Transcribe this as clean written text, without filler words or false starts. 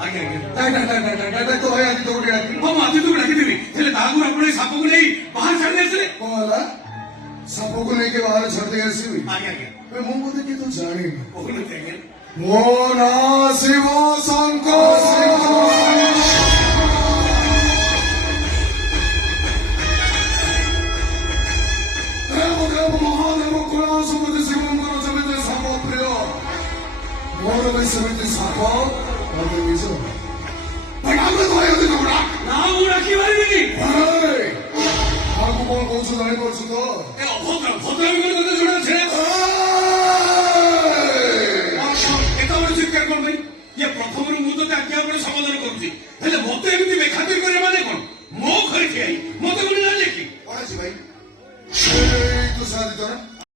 तो भाई आदि तो डाकी ହଁ ମୁଁ ଆଦିତ୍ୟକୁ ଡାକିଥିଲି ହେଲେ ତା ଆଗରୁ ଆପଣ ଏଇ ସାପକୁ ନେଇ ବାହାର ଛାଡ଼ି ଦେଇଥିଲେ। कौन वाला सबको को लेके बाहर छोड़ दे ऐसी हुई ଆଜ୍ଞା ଆଜ୍ଞା मैं मुंह को देखे तो जाने नहीं କହୁନଥିଲି ଆଜ୍ଞା ମୋ ନାଁ ଶିବ ଶଙ୍କର ଦେବଦେବ ମହାଦେବ କୈଳାସପତି ଶିବଙ୍କର ଯେମିତି ସାପ ପ୍ରିୟ ମୋର ବି ସେମିତି ସାପ ମତେ ନିଜ ଆମେ ଧରିବାକୁ ଦୌଡ଼ା ନା ମୁଁ ଡାକି ପାରିବିନି। କାହାକୁ କଣ କହୁଛୁ ଜାଣିପାରୁଛୁ ତ ଏ ଅଭଦ୍ର ଭଦ୍ରାମୀ କରି ତତେ ଜଣା ଅଛି କେତେବେଳେ ଚିତ୍କାର କଣ ପାଇଁ ଇଏ ପ୍ରଥମରୁ ମୁଁ ତତେ ଆଜ୍ଞା ଉପରେ ସମାଧାନ କରୁଛି ହେଲେ ମତେ ଏମିତି ବେଖାତିର କରିବା ମାନେ କଣ ମୋ ଘରେ ଠିଆ ହେଇ ମତେ ଗୋଟେ ଜାଣିଲେ କି କଣ ଅଛି ଭାଇ ତୁ ସାରି